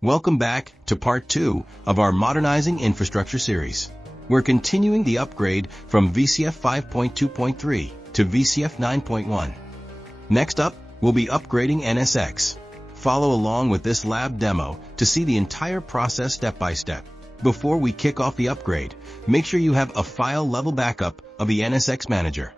Welcome back to part 2 of our Modernizing Infrastructure series. We're continuing the upgrade from VCF 5.2.3 to VCF 9.1. Next up, we'll be upgrading NSX. Follow along with this lab demo to see the entire process step by step. Before we kick off the upgrade, make sure you have a file-level backup of the NSX Manager.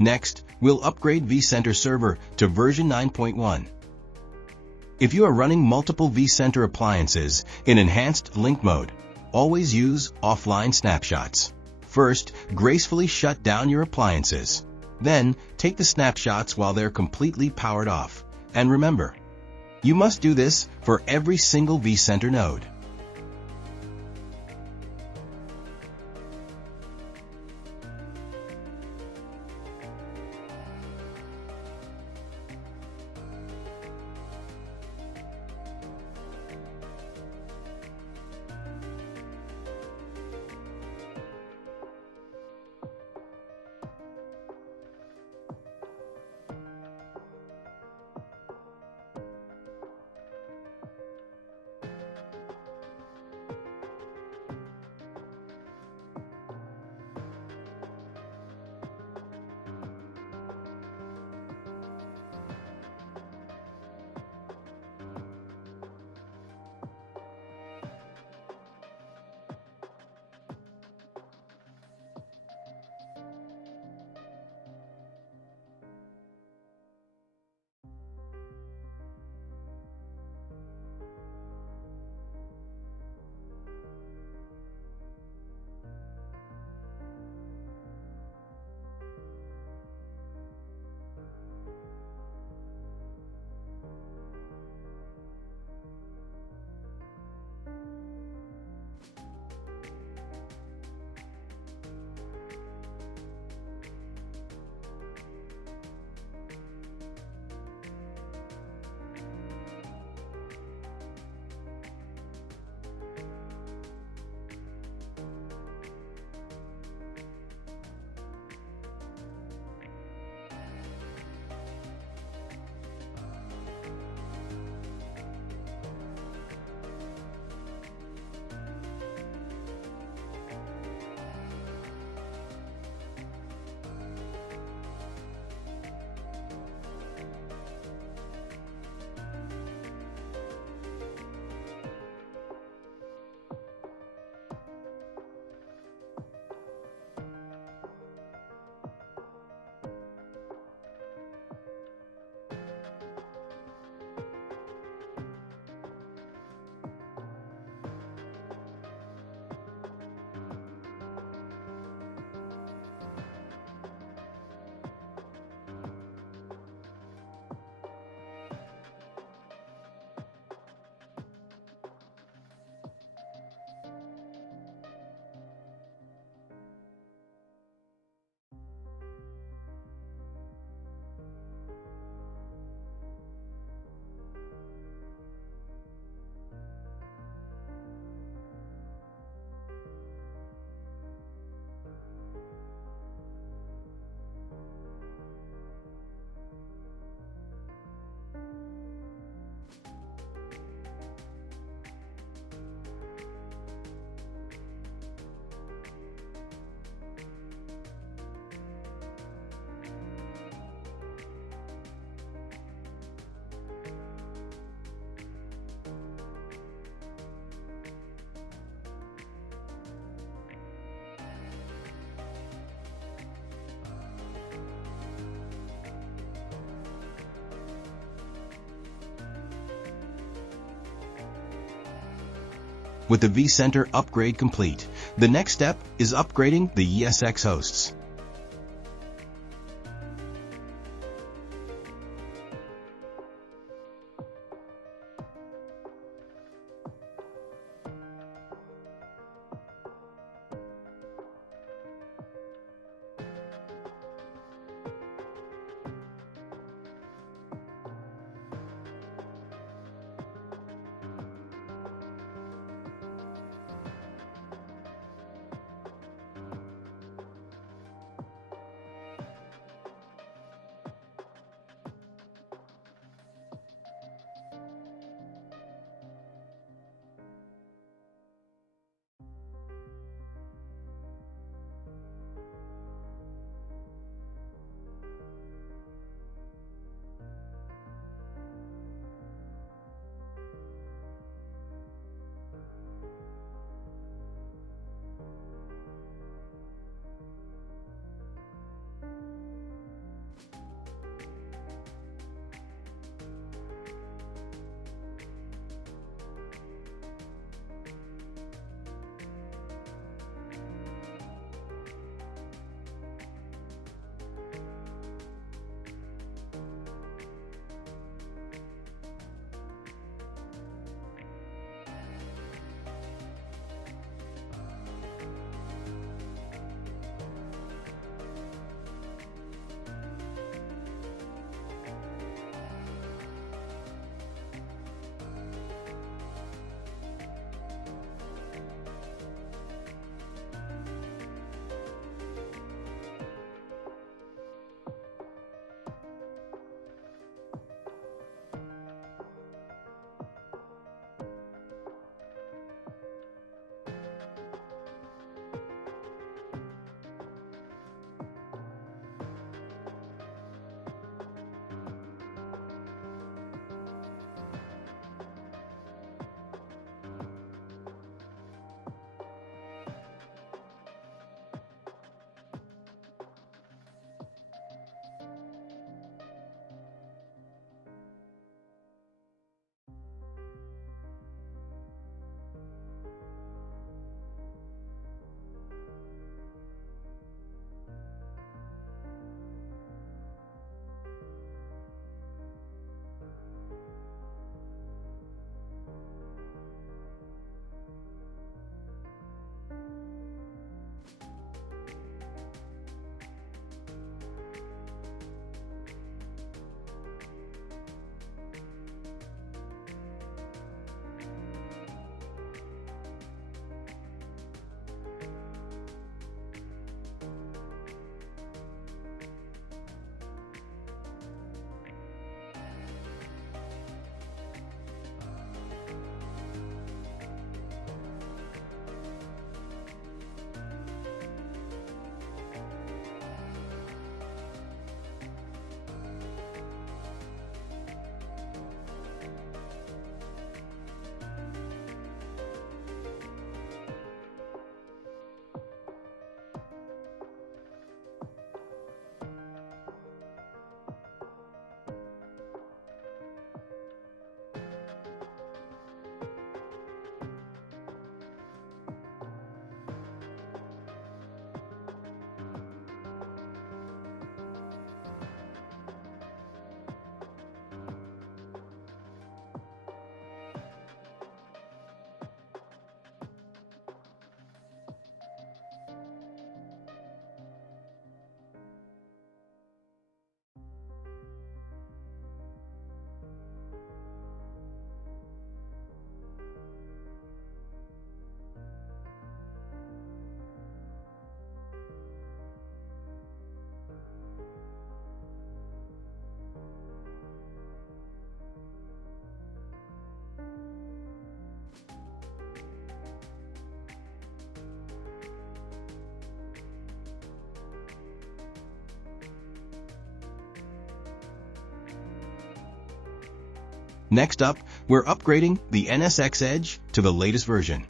Next, we'll upgrade vCenter Server to version 9.1. If you are running multiple vCenter appliances in enhanced link mode, always use offline snapshots. First, gracefully shut down your appliances. Then, take the snapshots while they're completely powered off. And remember, you must do this for every single vCenter node. With the vCenter upgrade complete, the next step is upgrading the ESX hosts. Next up, we're upgrading the NSX Edge to the latest version.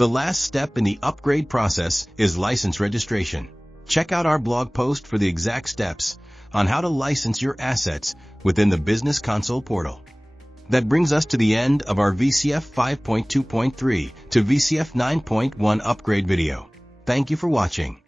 The last step in the upgrade process is license registration. Check out our blog post for the exact steps on how to license your assets within the Business Console portal. That brings us to the end of our VCF 5.2.3 to VCF 9.1 upgrade video. Thank you for watching.